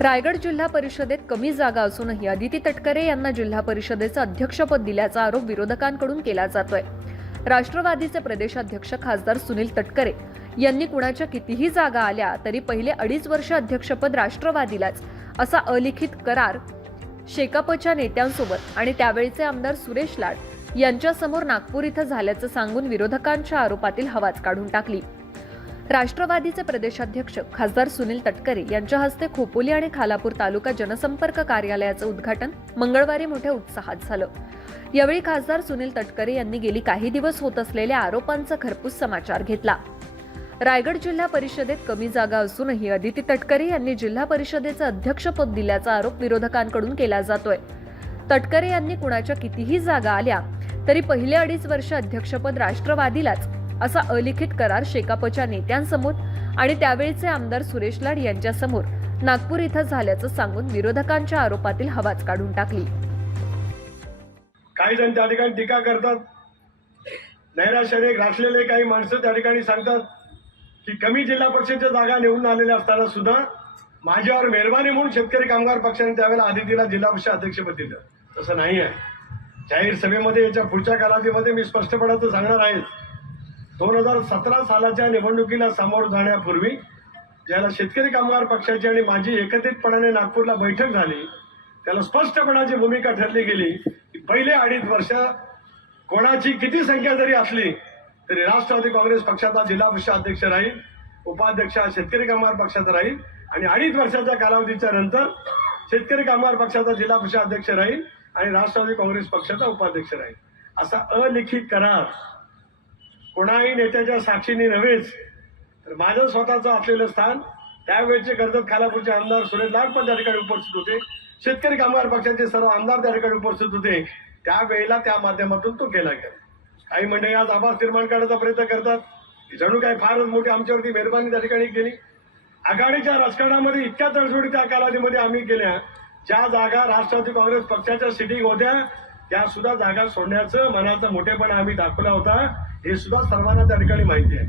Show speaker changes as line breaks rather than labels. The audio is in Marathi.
रायगड जिल्हा परिषदेत कमी जागा असूनही अदिती तटकरे यांना जिल्हा परिषदेचं अध्यक्षपद दिल्याचा आरोप विरोधकांकडून केला जातोय. राष्ट्रवादीचे प्रदेशाध्यक्ष खासदार सुनील तटकरे यांनी कुणाच्या कितीही जागा आल्या तरी पहिले अडीच वर्ष अध्यक्षपद राष्ट्रवादीलाच असा अलिखित करार शेकापच्या नेत्यांसोबत आणि त्यावेळचे आमदार सुरेश लाड यांच्यासमोर नागपूर इथं झाल्याचं सांगून विरोधकांच्या आरोपातील हवाच काढून टाकली. राष्ट्रवादीचे प्रदेशाध्यक्ष खासदार सुनील तटकरे यांच्या हस्ते खोपोली आणि खालापूर तालुका जनसंपर्क कार्यालयाचं उद्घाटन मंगळवारी मोठ्या उत्साहात झालं. यावेळी खासदार सुनील तटकरे यांनी गेली काही दिवस होत असलेल्या आरोपांचा खरपूस समाचार घेतला. रायगड जिल्हा परिषदेत कमी जागा असूनही अदिती तटकरे यांनी जिल्हा परिषदेचं अध्यक्षपद दिल्याचा आरोप विरोधकांकडून केला जातोय. तटकरे यांनी कुणाच्या कितीही जागा आल्या तरी पहिले अडीच वर्ष अध्यक्षपद राष्ट्रवादीलाच असा अलिखित करार शेकापच्या नेत्यांसमोर आणि त्यावेळीचे आमदार सुरेश लाड यांच्यासमोर नागपूर इथं झाल्याचं सांगून विरोधकांच्या आरोपातील हवाच काढून टाकली.
काही जण त्या ठिकाणी टीका करतात. नैराश्याने घासलेले काही माणसं त्या ठिकाणी सांगतात की कमी जिल्हा परिषदेच्या जागा निवडून आलेल्या असताना सुद्धा माझ्यावर मेहरबानी म्हणून शेतकरी कामगार पक्षाने त्यावेळेला आदितीला जिल्हा परिषद अध्यक्षपद दिलं. तसं नाही आहे. जाहीर सभेमध्ये याच्या पुढच्या कालावधीमध्ये मी स्पष्टपणाचं सांगणार आहे. दोन हजार सतरा सालाच्या निवडणुकीला समोर जाण्यापूर्वी ज्याला शेतकरी कामगार पक्षाची आणि माझी एकत्रितपणाने नागपूरला बैठक झाली त्याला स्पष्टपणाची भूमिका ठरली गेली की पहिले अडीच वर्ष कोणाची किती संख्या जरी असली तरी राष्ट्रवादी काँग्रेस पक्षाचा जिल्हा परिषद अध्यक्ष राहील उपाध्यक्ष शेतकरी कामगार पक्षाचा राहील आणि अडीच वर्षाच्या कालावधीच्या नंतर शेतकरी कामगार पक्षाचा जिल्हा परिषद अध्यक्ष राहील आणि राष्ट्रवादी काँग्रेस पक्षाचा उपाध्यक्ष राहील. असा अलिखित करार कोणाही नेत्याच्या साक्षीने नव्हेच तर माझं स्वतःचं असलेलं स्थान त्यावेळेचे कर्जत खालापूरचे आमदार सुरेश लाड पण त्या ठिकाणी उपस्थित होते. शेतकरी कामगार पक्षाचे सर्व आमदार त्या ठिकाणी उपस्थित होते. त्यावेळेला त्या माध्यमातून तो केला गेला. काही मंडळी आज आभास निर्माण करण्याचा प्रयत्न करतात. की जणू काय फारच मोठी आमच्यावरती मेहरबानी त्या ठिकाणी केली. आघाडीच्या राजकारणामध्ये इतक्या तडजोडी त्या कालावधीमध्ये आम्ही केल्या. ज्या जागा राष्ट्रवादी काँग्रेस पक्षाच्या सिटिंग होत्या त्या सुद्धा जागा सोडण्याचं मनाचा मोठेपणा आम्ही दाखवला होता. हे सुद्धा सर्वांना त्या ठिकाणी माहिती आहे.